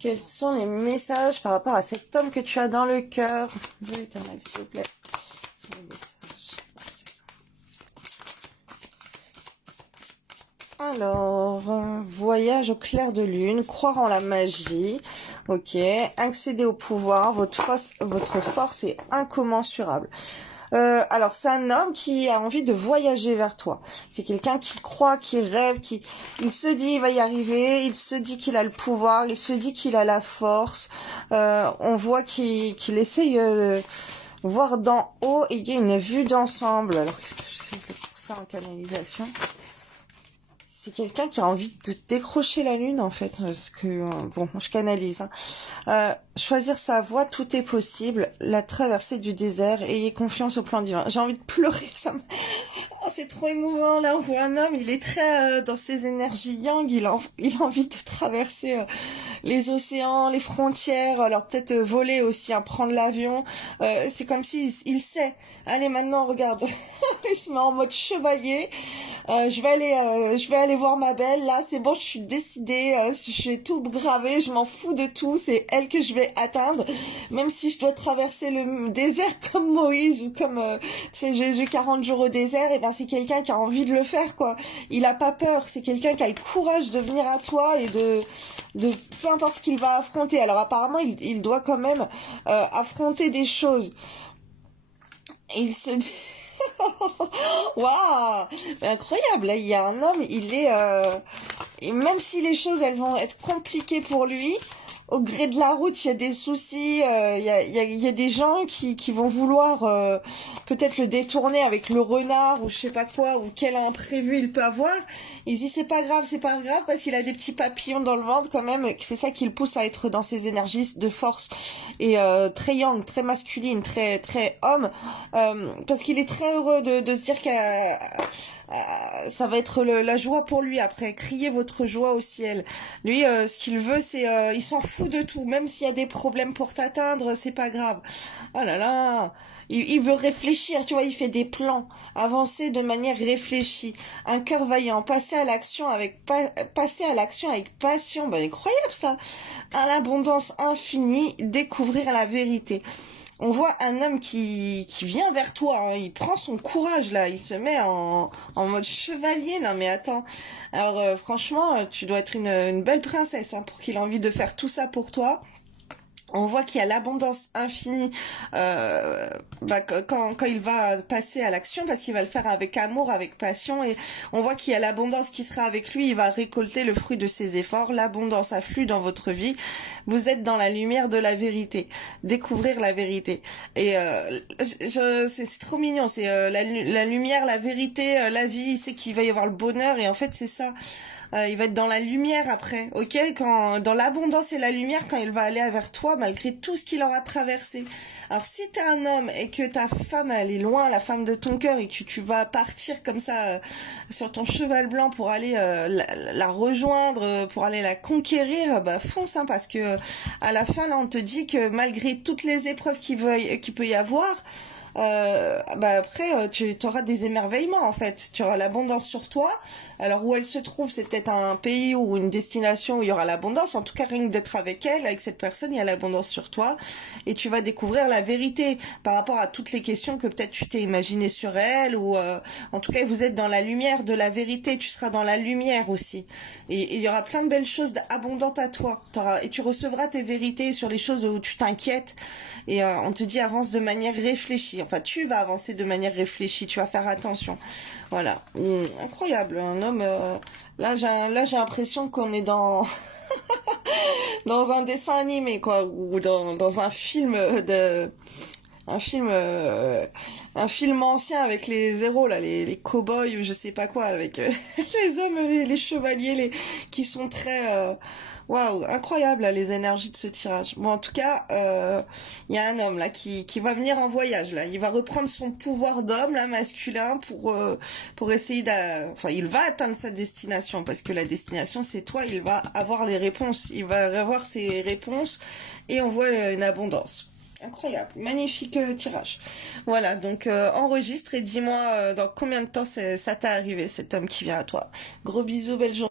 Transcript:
Quels sont les messages par rapport à cet homme que tu as dans le cœur? Dieu éternel, s'il vous plaît. Quels sont les messages? Alors, voyage au clair de lune, croire en la magie, ok, accéder au pouvoir, votre force est incommensurable. Alors, c'est un homme qui a envie de voyager vers toi. C'est quelqu'un qui croit, qui rêve, il se dit il va y arriver, il se dit qu'il a le pouvoir, il se dit qu'il a la force. On voit qu'il essaye de voir d'en haut et il y a une vue d'ensemble. Alors, qu'est-ce que je sais pour ça en canalisation? C'est quelqu'un qui a envie de décrocher la lune, en fait, parce que, bon, je canalise, hein. Choisir sa voie, tout est possible. La traversée du désert, ayez confiance au plan divin. J'ai envie de pleurer, Oh, c'est trop émouvant. Là, on voit un homme, il est très dans ses énergies yang, il a envie de traverser les océans, les frontières, alors peut-être voler aussi, hein, prendre l'avion. C'est comme si il sait. Allez, maintenant, regarde, il se met en mode chevalier. Je vais aller voir ma belle. Là, c'est bon, je suis décidée. J'ai tout gravé. Je m'en fous de tout. C'est elle que je vais atteindre. Même si je dois traverser le désert comme Moïse ou comme c'est Jésus 40 jours au désert. Et ben, c'est quelqu'un qui a envie de le faire, quoi. Il a pas peur. C'est quelqu'un qui a le courage de venir à toi et de peu importe ce qu'il va affronter. Alors apparemment, il doit quand même affronter des choses. Et il se dit waouh, incroyable, là, il y a un homme, il est et même si les choses elles vont être compliquées pour lui, au gré de la route, il y a des soucis, il y a des gens qui vont vouloir peut-être le détourner avec le renard ou je sais pas quoi, ou quel imprévu il peut avoir. Il se dit c'est pas grave parce qu'il a des petits papillons dans le ventre quand même, c'est ça qui le pousse à être dans ses énergies de force et très yang, très masculine, très très homme, parce qu'il est très heureux de se dire que ça va être la joie pour lui après. Criez votre joie au ciel. Lui, ce qu'il veut, c'est, il s'en fout de tout, même s'il y a des problèmes pour t'atteindre, c'est pas grave. Oh là là, il veut réfléchir, tu vois, il fait des plans, avancer de manière réfléchie, un cœur vaillant, passer à l'action avec passion, bah incroyable ça, à l'abondance infinie, découvrir la vérité. On voit un homme qui vient vers toi, hein. Il prend son courage là, il se met en mode chevalier. Non mais attends, alors franchement, tu dois être une belle princesse hein, pour qu'il ait envie de faire tout ça pour toi. On voit qu'il y a l'abondance infinie quand il va passer à l'action, parce qu'il va le faire avec amour, avec passion, et on voit qu'il y a l'abondance qui sera avec lui, il va récolter le fruit de ses efforts, l'abondance afflue dans votre vie, vous êtes dans la lumière de la vérité, découvrir la vérité, et c'est trop mignon, c'est la lumière, la vérité, la vie, c'est qu'il va y avoir le bonheur, et en fait c'est ça. Il va être dans la lumière après, ok? Quand dans l'abondance et la lumière, quand il va aller vers toi, malgré tout ce qu'il aura traversé. Alors si t'es un homme et que ta femme elle est loin, la femme de ton cœur, et que tu vas partir comme ça sur ton cheval blanc pour aller la rejoindre, pour aller la conquérir, bah fonce hein, parce que à la fin là on te dit que malgré toutes les épreuves qu'il peut y avoir, bah après tu auras des émerveillements en fait, tu auras l'abondance sur toi. Alors où elle se trouve, c'est peut-être un pays ou une destination où il y aura l'abondance. En tout cas, rien que d'être avec elle, avec cette personne, il y a l'abondance sur toi. Et tu vas découvrir la vérité par rapport à toutes les questions que peut-être tu t'es imaginé sur elle. Ou en tout cas, vous êtes dans la lumière de la vérité. Tu seras dans la lumière aussi. Et il y aura plein de belles choses abondantes à toi. Et tu recevras tes vérités sur les choses où tu t'inquiètes. Et on te dit avance de manière réfléchie. Enfin, tu vas avancer de manière réfléchie. Tu vas faire attention. Voilà, incroyable, un homme. Là, j'ai l'impression qu'on est dans dans un dessin animé, quoi, ou dans un film un film, un film ancien avec les héros là, les cow-boys ou je sais pas quoi, avec les hommes, les chevaliers, qui sont très waouh, incroyable là, les énergies de ce tirage. Bon, en tout cas, il y a un homme là qui va venir en voyage là. Il va reprendre son pouvoir d'homme là, masculin, pour essayer enfin, il va atteindre sa destination parce que la destination c'est toi. Il va avoir les réponses. Il va avoir ses réponses et on voit une abondance. Incroyable, magnifique tirage. Voilà, donc enregistre et dis-moi dans combien de temps ça t'est arrivé cet homme qui vient à toi. Gros bisous, belle journée.